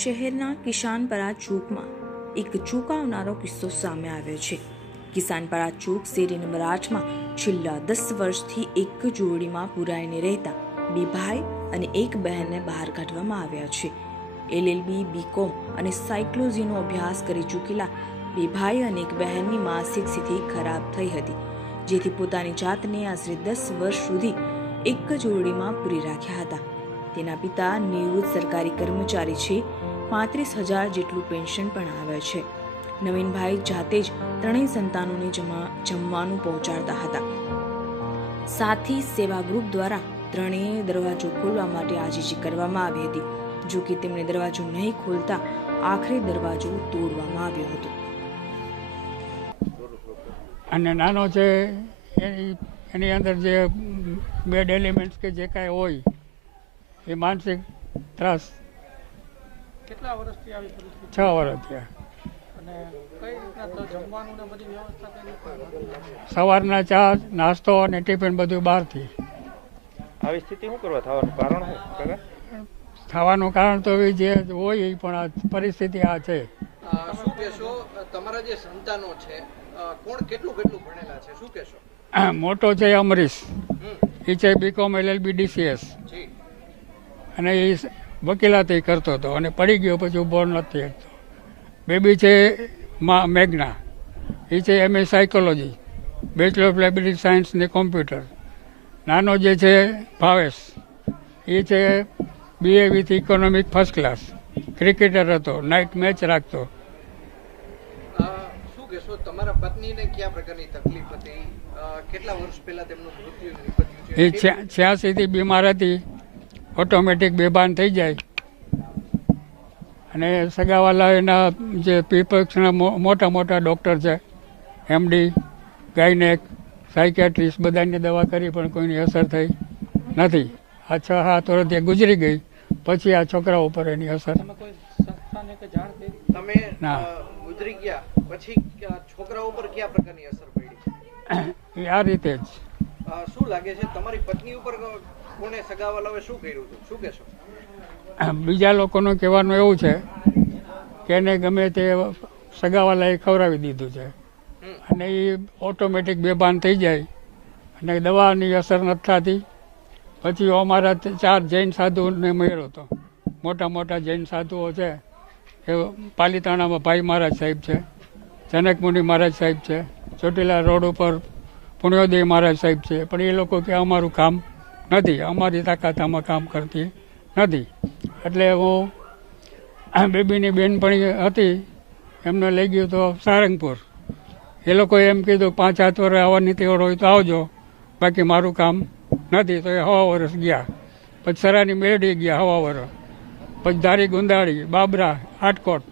શહેરના કિસાનપરા ચોકમાં એક ચોંકાવનારો કિસ્સો સામે આવ્યો છે. કિસાનપરા ચોક શેરી નંબર આઠમાં છેલ્લા દસ વર્ષથી એક જોડીમાં પુરાઈને રહેતા બે ભાઈ અને એક બહેનને બહાર કાઢવામાં આવ્યા છે. એલએલબી, બીકોમ અને સાયકોલોજીનો અભ્યાસ કરી ચૂકેલા બે ભાઈ અને એક બહેનની માનસિક સ્થિતિ ખરાબ થઈ હતી, જેથી પોતાની જાતને આશરે દસ વર્ષ સુધી એક જોડીમાં પૂરી રાખ્યા હતા. તેના પિતા નિવૃત્ત સરકારી કર્મચારી છે પાંત્રીસ હજાર જેટલું પેન્શન પણ આવે છે. નવીનભાઈ જાતે જ ત્રણેય સંતાનોને જમા, જમવાનું પહોંચાડતા હતા. સાથી સેવા ગ્રુપ દ્વારા ત્રણેય દરવાજો ખોલવા માટે આજીજી કરવામાં આવી હતી. જો કે તેમણે દરવાજો નહીં ખોલતા આખરે દરવાજો તોડવામાં આવ્યો હતો. અને નાનો છે એની અંદર જે બેડ એલિમેન્ટ્સ કે જે કાંઈ હોય, એ માનસિક ત્રાસ કેટલા વર્ષથી આવી પરિસ્થિતિ છ વર્ષ થયા અને કઈ રીતના તો જમવાનું ને બધી વ્યવસ્થા કઈ રીતના સવારના ચા નાસ્તો અને ટિફિન બધું બહારથી. આવી સ્થિતિ શું કરવા? થવાનું કારણ શું? થવાનું કારણ તો એ જે હોય એ પણ આ પરિસ્થિતિ આ છે. શું કહેશો? તમારા જે સંતાનો છે કોણ કેટલું કેટલું ભણેલા છે? શું કહેશો? મોટો છે અમરીશ. એ છે બીકોમ એલએલબી ડીસીએસ. અને એ વકીલાતી કરતો હતો અને પડી ગયો પછી ઊભો નથી શકતો બેબી છે મા મેઘના. એ છે MA psychology bachelor of library science ને કોમ્પ્યુટર નાનો જે છે ભાવેશ. એ છે BA with economic first class cricketer હતો નાઇટ મેચ રાખતો. તમારા પત્નીને કયા પ્રકારની તકલીફ હતી? કેટલા વર્ષ પહેલા તેમનું મૃત્યુ એ છ્યાસીથી બીમાર હતી. ઓટોમેટિક બેભાન થઈ જાય. અને સગાવાલા એના જે પીપક્ષના મોટા મોટા ડૉક્ટર છે એમડી ગાયનેક સાયકેટ્રિસ્ટ બધાની દવા કરી પણ કોઈની અસર થઈ નથી. આ છ તરત એ ગુજરી ગઈ પછી આ છોકરા ઉપર એની અસર. તમે કોઈ સંસ્થાને કે જાણ કરી? તમે ના. ગુજરી ગયા પછી અ, છોકરાઓ કયા પ્રકારની અસર પડી? આ રીતે જ. શું લાગે છે તમારી પત્ની ઉપર કોને સગાવાલાઓએ શું કર્યું હતું શું કહેશો? બીજા લોકોનું કહેવાનું એવું છે કે એને ગમે તે સગાવાલાએ ખવડાવી દીધું છે. અને એ ઓટોમેટિક બેભાન થઈ જાય અને દવાની અસર નથી થતી. પછી અમારા ચાર જૈન સાધુને મળ્યો હતો મોટા મોટા જૈન સાધુઓ છે એ પાલીતાણામાં ભાઈ મહારાજ સાહેબ છે જનક મુનિ મહારાજ સાહેબ છે ચોટીલા રોડ ઉપર પુણ્યોદય મહારાજ સાહેબ છે પણ એ લોકો કે અમારું કામ નથી. અમારી તાકાત આમાં કામ કરતી નથી. એટલે હું બેબીની બેનપણી હતી, એમને લઈ ગયું તો સારંગપુર. એ લોકોએ એમ કીધું, પાંચ સાત વર્ષ આવવાની તેવડ હોય તો આવજો. બાકી મારું કામ નથી. તો એ હવા વર્ષ ગયા. પછી સરાની મેળી ગયા હવા વર્ષ. પછી ધારી ગુંદાળી, બાબરા આટકોટ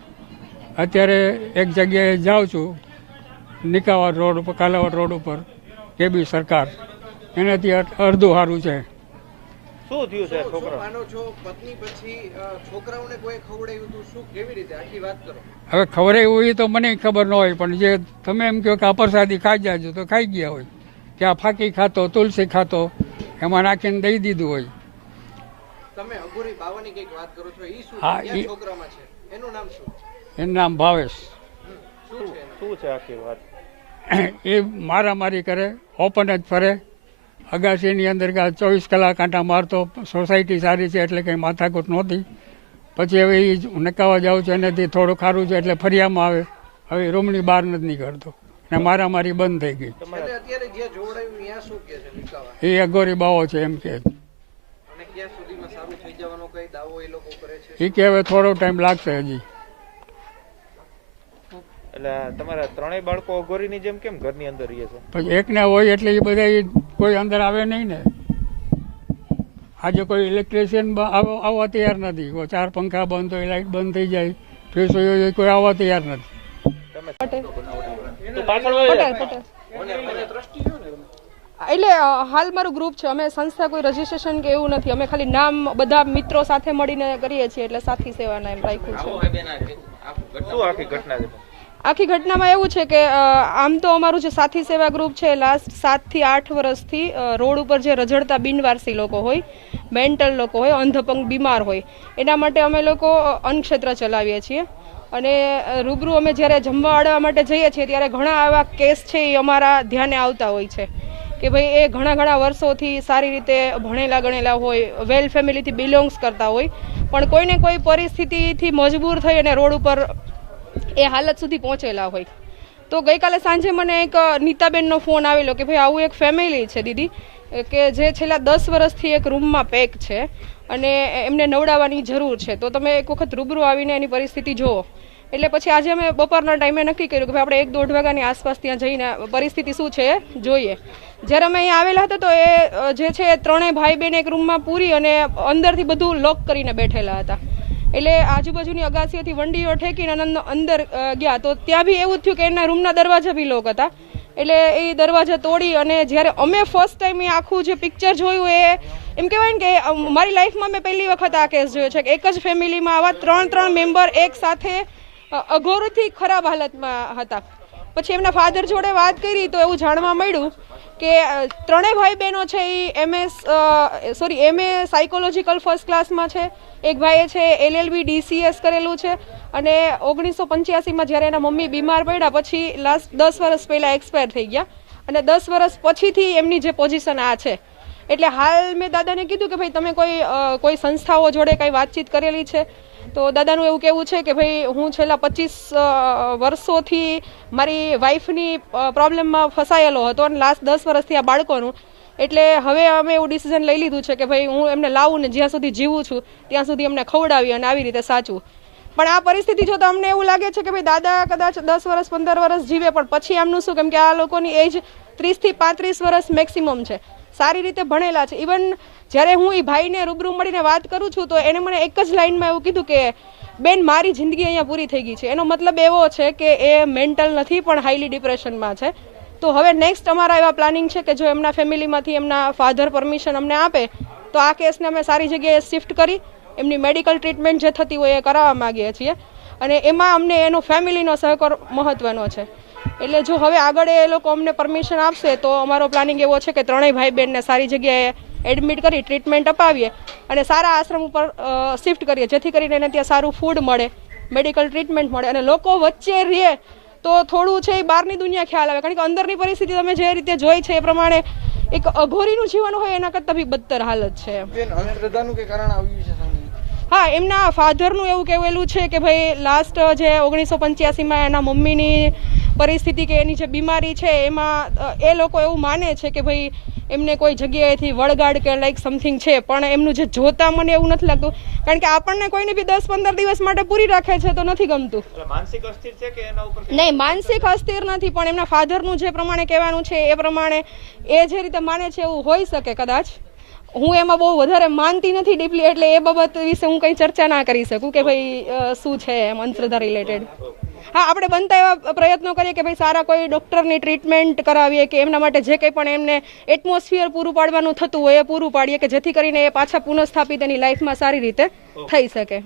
અત્યારે એક જગ્યાએ જાઉં છું નિકાવાડ રોડ ઉપર, કાલાવાડ રોડ ઉપર એ બી સરકાર. એનાથી અડધું સારું છે. શું થયું છે શું- શું છોકરા? માનો છો પત્ની પછી છોકરાઓને કોઈ ખવડાવ્યું હતું શું કેવી રીતે? આખી વાત કરો. હવે ખબર એ તો મને ખબર ન હોય પણ જે તમે એમ કહો કે આ પ્રસાદી ખાઈ જાજો તો ખાઈ ગયા હોય. કે આ ફાકી ખાતો તુલસી ખાતો એમાં નાખીને દઈ દીધું હોય. તમે અઘોરી બાવાની કંઈક વાત કરો છો ઈ શું હા, છે? કયા ઈ- છોકરામાં છે? એનું નામ શું? એનું નામ ભાવેશ. હમ, શું છે શું છે આખી વાત? એ મારામારી કરે ઓપન જ ફરે. અગાસીની અંદર કે ચોવીસ કલાક આંટા મારતો સોસાયટી સારી છે એટલે કંઈ માથાકૂટ નહોતી. પછી હવે એ નકાવા જાઉં છું એનાથી થોડું ખારું છે એટલે ફરિયામાં આવે. હવે રૂમની બહાર નથી નીકળતો. ને મારામારી બંધ થઈ ગઈ. એ અઘોરી બાવો છે એમ કે એ કે હવે થોડો ટાઈમ લાગશે હજી. એટલે તમારા ત્રણેય બાળકો અઘોરીની જેમ કેમ ઘરની અંદર રહે છે? પછી એકને હોય એટલે એ બધા કોઈ અંદર આવે નહીં ને. આજે કોઈ ઇલેક્ટ્રિશિયન આવવા તૈયાર નથી. કોઈ ચાર પંખા બંધ હોય લાઇટ બંધ થઈ જાય ફ્યુઝ હોય કોઈ આવવા તૈયાર નથી. એટલે હાલ મારું ગ્રુપ છે. અમે સંસ્થા કોઈ રજીસ્ટ્રેશન કે એવું નથી. અમે ખાલી નામ બધા મિત્રો સાથે મળીને કરીએ છીએ એટલે સાથી સેવાના એમ રાખ્યું છે. શું આખી ઘટના છે? આખી ઘટનામાં એવું છે કે આમ તો અમારું જે સાથી સેવા ગ્રુપ છે લાસ્ટ સાતથી આઠ વર્ષથી રોડ ઉપર જે રઝળતા બિનવારસી લોકો હોય મેન્ટલ લોકો હોય, અંધપંગ બીમાર હોય, એના માટે અમે લોકો અન્નક્ષેત્ર ચલાવીએ છીએ. અને રૂબરૂ અમે જ્યારે જમવા આડવા માટે જઈએ છીએ, ત્યારે ઘણા આવા કેસ છે એ અમારા ધ્યાને આવતા હોય છે. કે ભાઈ, એ ઘણા ઘણા વર્ષોથી સારી રીતે ભણેલા ગણેલા હોય વેલ ફેમિલીથી બિલોંગ્સ કરતા હોય, પણ કોઈને કોઈ પરિસ્થિતિથી મજબૂર થઈ અને રોડ ઉપર એ હાલત સુધી પહોંચેલા હોય. તો ગઈકાલે સાંજે મને એક નીતાબેનનો ફોન આવેલો કે ભાઈ આવું એક ફેમિલી છે દીદી કે જે છેલ્લા દસ વર્ષથી એક રૂમમાં પેક છે અને એમને નવડાવવાની જરૂર છે. તો તમે એક વખત રૂબરૂ આવીને એની પરિસ્થિતિ જુઓ. એટલે પછી આજે અમે બપોરના ટાઈમે નક્કી કર્યું કે ભાઈ આપણે એક દોઢ વાગ્યાની આસપાસ ત્યાં જઈને પરિસ્થિતિ શું છે જોઈએ. જ્યારે અમે અહીંયા આવેલા હતા તો એ જે છે એ ત્રણેય ભાઈ બહેન એક રૂમમાં પૂરી અને અંદરથી બધું લોક કરીને બેઠેલા હતા. એટલે આજુબાજુની અગાસીઓથી વંડીઓ ઠેકીને અંદર ગયા. તો ત્યાં બી એવું થયું કે એના રૂમના દરવાજા બી લોક હતા. એટલે એ દરવાજા તોડી અને જ્યારે અમે ફર્સ્ટ ટાઈમ એ આખું જે પિક્ચર જોયું એ, એમ કહેવાય ને કે મારી લાઈફમાં મેં પહેલી વખત આ કેસ જોયો છે કે એક જ ફેમિલીમાં આવા ત્રણ ત્રણ મેમ્બર એક સાથે અઘોરથી ખરાબ હાલતમાં હતા. પછી એમના ફાધર જોડે વાત કરી તો એવું જાણવા મળ્યું કે ત્રણેય ભાઈ બહેનો છે એ MS sorry, MA psychological first ક્લાસમાં છે. એક ભાઈએ છે એલએલબી, ડીસીએસ કરેલું છે. અને ઓગણીસો પંચ્યાસીમાં જ્યારે એના મમ્મી બીમાર પડ્યા, પછી લાસ્ટ દસ વર્ષ પહેલાં એક્સપાયર થઈ ગયા. અને દસ વર્ષ પછીથી એમની જે પોઝિશન આ છે. એટલે હાલ મેં દાદાને કીધું કે ભાઈ, તમે કોઈ કોઈ સંસ્થાઓ જોડે કાંઈ વાતચીત કરેલી છે? તો દાદાનું એવું કહેવું છે કે ભાઈ, હું છેલ્લા પચીસ વર્ષોથી મારી વાઈફની પ્રોબ્લેમમાં ફસાયેલો હતો અને લાસ્ટ દસ વર્ષથી આ બાળકોનું. એટલે હવે અમે એવું ડિસિઝન લઈ લીધું છે કે ભાઈ, હું એમને લાવું ને જ્યાં સુધી જીવું છું, ત્યાં સુધી એમને ખવડાવી અને આવી રીતે સાચવું. પણ આ પરિસ્થિતિ જો અમને એવું લાગે છે કે ભાઈ, દાદા કદાચ દસ વર્ષ, પંદર વર્ષ જીવે, પણ પછી એમનું શું? કેમ કે આ લોકોની એજ ત્રીસથી પાંત્રીસ વર્ષ મેક્સિમમ છે. સારી રીતે ભણેલા છે. ઇવન જ્યારે હું એ ભાઈને રૂબરૂ મળીને વાત કરું છું, તો એને મને એક જ લાઇનમાં એવું કીધું કે, બેન, મારી જિંદગી અહીંયા પૂરી થઈ ગઈ છે. એનો મતલબ એવો છે કે એ મેન્ટલ નથી, પણ હાઈલી ડિપ્રેશનમાં છે. તો હવે નેક્સ્ટ અમારા એવા પ્લાનિંગ છે કે જો એમના ફેમિલીમાંથી એમના ફાધર પરમિશન અમને આપે, તો આ કેસને અમે સારી જગ્યાએ શિફ્ટ કરી, એમની મેડિકલ ટ્રીટમેન્ટ જે થતી હોય એ કરાવવા માગીએ છીએ. અને એમાં અમને એનો ફેમિલીનો સહકાર મહત્વનો છે. એટલે જો હવે આગળ એ લોકો અમને પરમિશન આપશે, તો અમારો પ્લાનિંગ એવો છે કે ત્રણેય ભાઈ બહેનને સારી જગ્યાએ એડમિટ કરી ટ્રીટમેન્ટ અપાવીએ અને સારા આશ્રમ ઉપર શિફ્ટ કરીએ. જેથી કરીને એને ત્યાં સારું ફૂડ મળે મેડિકલ ટ્રીટમેન્ટ મળે અને લોકો વચ્ચે રહે તો થોડું છે એ બહારની દુનિયા ખ્યાલ આવે. કારણ કે અંદરની પરિસ્થિતિ તમે જે રીતે જોઈ છે એ પ્રમાણે એક અઘોરીનું જીવન હોય એના કરતાં બી બદતર હાલત છે. કારણ આવ્યું હા એમના ફાધરનું એવું કહેવેલું છે કે ભાઈ લાસ્ટ જે ઓગણીસો પંચ્યાસીમાં એના મમ્મીની પરિસ્થિતિ કે એની જે બીમારી છે એમાં એ લોકો એવું માને છે કે ભાઈ એમને કોઈ જગ્યાએથી વળગાડ કે લાઈક સમથિંગ છે પણ એમનું જે જોતા મને એવું નથી લાગતું. કારણ કે આપણને કોઈને બી દસ પંદર દિવસ માટે પૂરી રાખે છે તો નથી ગમતું. માનસિક અસ્થિર છે કે એના ઉપર નહીં માનસિક અસ્થિર નથી પણ એમના ફાધરનું જે પ્રમાણે કહેવાનું છે એ પ્રમાણે એ જે રીતે માને છે એવું હોઈ શકે કદાચ. હું એમાં બહુ વધારે માનતી નથી ડીપલી એટલે એ બાબત વિશે હું કંઈ ચર્ચા ના કરી શકું કે ભાઈ શું છે એમ અંધશ્રદ્ધા રિલેટેડ હા આપણે બનતા એવા પ્રયત્નો કરીએ કે ભાઈ સારા કોઈ ડૉક્ટરની ટ્રીટમેન્ટ કરાવીએ કે એમના માટે જે કંઈ પણ એમને એટમોસ્ફિયર પૂરું પાડવાનું થતું હોય એ પૂરું પાડીએ કે જેથી કરીને એ પાછા પુનઃસ્થાપિત એની લાઈફમાં સારી રીતે થઈ શકે.